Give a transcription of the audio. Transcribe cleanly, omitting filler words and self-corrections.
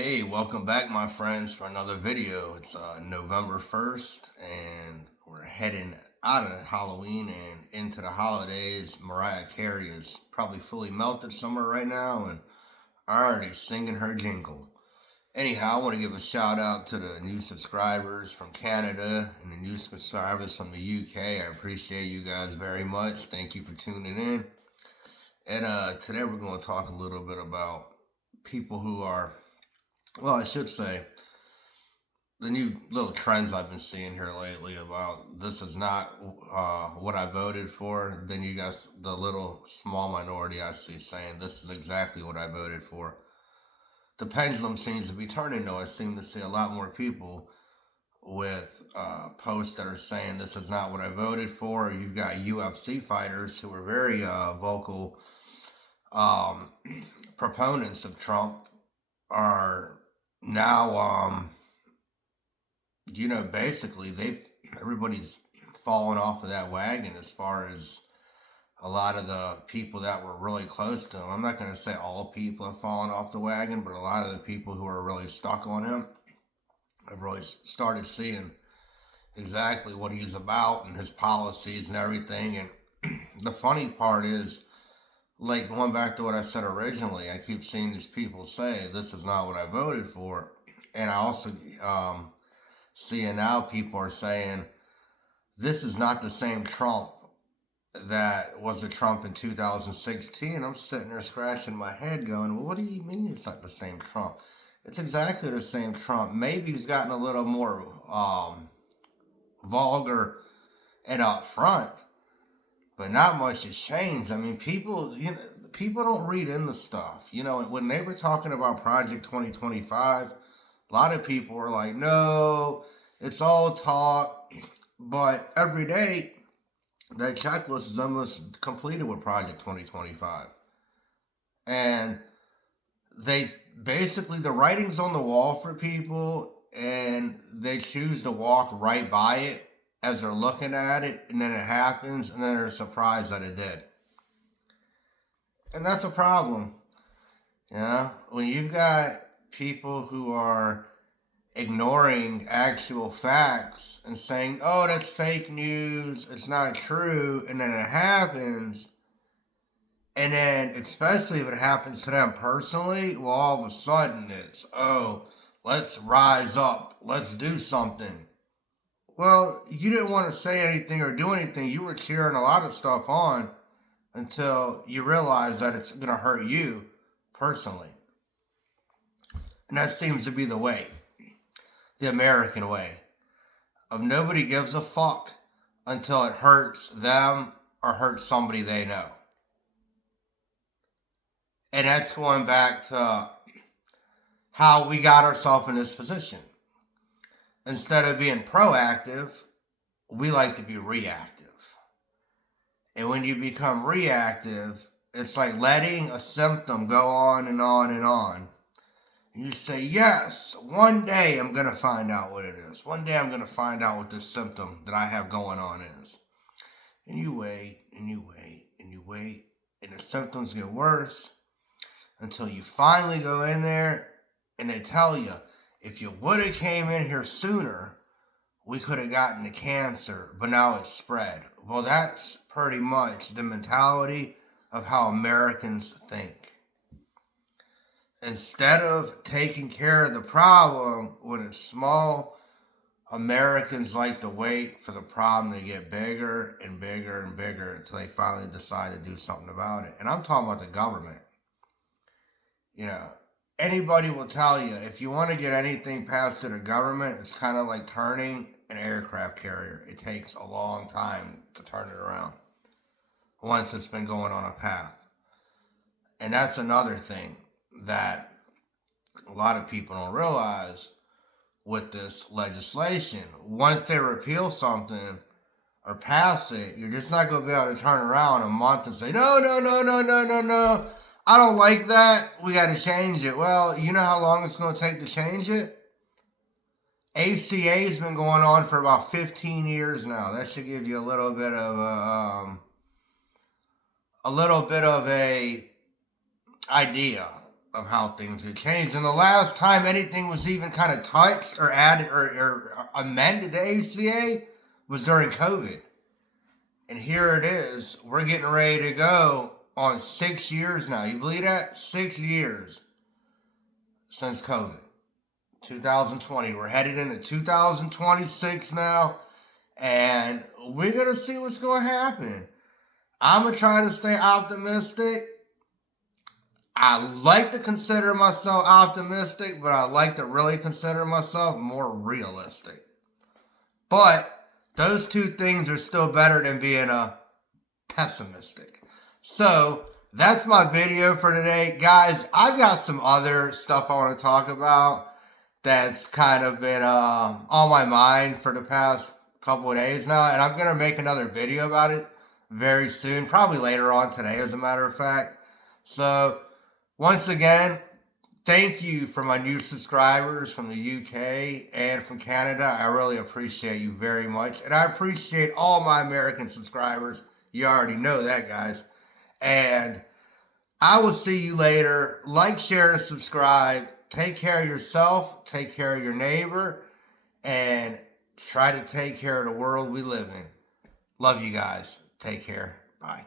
Hey, welcome back, my friends, for another video. It's November 1st, and we're heading out of Halloween and into the holidays. Mariah Carey is probably fully melted somewhere right now and already singing her jingle. Anyhow, I want to give a shout out to the new subscribers from Canada and the new subscribers from the UK. I appreciate you guys very much. Thank you for tuning in. And today we're going to talk a little bit about people who are, well, I should say, the new little trends I've been seeing here lately about this is not what I voted for. Then you got the little small minority I see saying this is exactly what I voted for. The pendulum seems to be turning, though. I seem to see a lot more people with posts that are saying this is not what I voted for. You've got UFC fighters who are very vocal um, proponents of Trump are now basically everybody's fallen off of that wagon as far as a lot of the people that were really close to him. I'm not going to say all people have fallen off the wagon, but a lot of the people who are really stuck on him have really started seeing exactly what he's about and his policies and everything. And the funny part is, like going back to what I said originally, I keep seeing these people say, this is not what I voted for. And I also seeing now people are saying, this is not the same Trump that was the Trump in 2016. I'm sitting there scratching my head going, well, what do you mean it's not the same Trump? It's exactly the same Trump. Maybe he's gotten a little more vulgar and upfront, but not much has changed. I mean, people don't read into stuff. When they were talking about Project 2025, a lot of people were like, no, it's all talk. But every day, that checklist is almost completed with Project 2025. And they basically, the writing's on the wall for people, and they choose to walk right by it as they're looking at it, and then it happens, and then they're surprised that it did. And that's a problem. When you've got people who are ignoring actual facts and saying, oh, that's fake news, it's not true, and then it happens, and then especially if it happens to them personally, well, all of a sudden it's, oh, let's rise up, let's do something. Well, you didn't want to say anything or do anything. You were cheering a lot of stuff on until you realize that it's going to hurt you personally. And that seems to be the way, the American way, of nobody gives a fuck until it hurts them or hurts somebody they know. And that's going back to how we got ourselves in this position. Instead of being proactive, we like to be reactive. And when you become reactive, it's like letting a symptom go on and on and on. And you say, yes, one day I'm going to find out what it is. One day I'm going to find out what this symptom that I have going on is. And you wait, and you wait, and you wait, and the symptoms get worse until you finally go in there and they tell you, if you would have came in here sooner, we could have gotten the cancer, but now it's spread. Well, that's pretty much the mentality of how Americans think. Instead of taking care of the problem when it's small, Americans like to wait for the problem to get bigger and bigger and bigger until they finally decide to do something about it. And I'm talking about the government. Anybody will tell you, if you want to get anything passed to the government, it's kind of like turning an aircraft carrier. It takes a long time to turn it around once it's been going on a path. And that's another thing that a lot of people don't realize with this legislation. Once they repeal something or pass it, you're just not going to be able to turn around a month and say, no, no, no, no, no, no, no. I don't like that. We got to change it. Well, you know how long it's going to take to change it? ACA's been going on for about 15 years now. That should give you a little bit of a idea of how things have changed. And the last time anything was even kind of touched or added or amended to ACA was during COVID. And here it is. We're getting ready to go on 6 years now. You believe that? 6 years since COVID. 2020. We're headed into 2026 now. And we're going to see what's going to happen. I'm going to try to stay optimistic. I like to consider myself optimistic, but I like to really consider myself more realistic. But those two things are still better than being pessimistic. So that's my video for today. Guys, I've got some other stuff I want to talk about that's kind of been on my mind for the past couple of days now. And I'm going to make another video about it very soon, probably later on today, as a matter of fact. So once again, thank you for my new subscribers from the UK and from Canada. I really appreciate you very much. And I appreciate all my American subscribers. You already know that, guys. And I will see you later. Like, share, and subscribe. Take care of yourself. Take care of your neighbor. And try to take care of the world we live in. Love you guys. Take care. Bye.